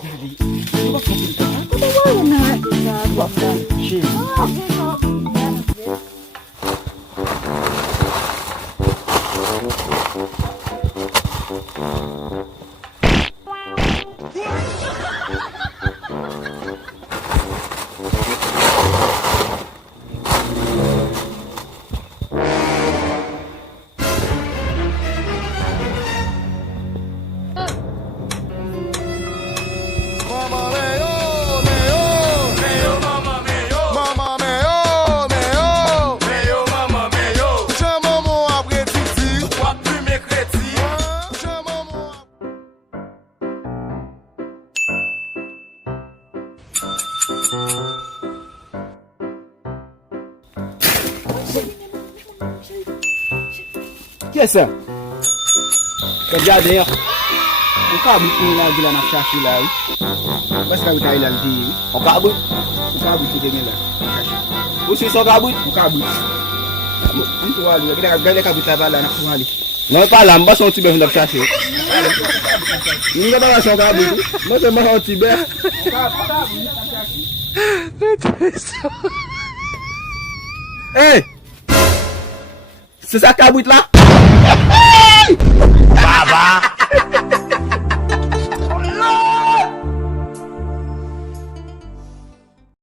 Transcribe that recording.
Jadi, ini waktu kita. Aku tahu na. Buat kan. Sih. Yes, sir. Kerja dia. Buka buku lagi lah nak cari lah. Bas kau tahu lagi. Buka buku dia ni lah. Usi so kabut. Buka buku. Itu wali. Kita gaya kabut lah nak semali. Nak palam bas on tiba hendak cari. Ini kata lah so kabut. Bas mah on tiba. Eh, sesak kabut lah.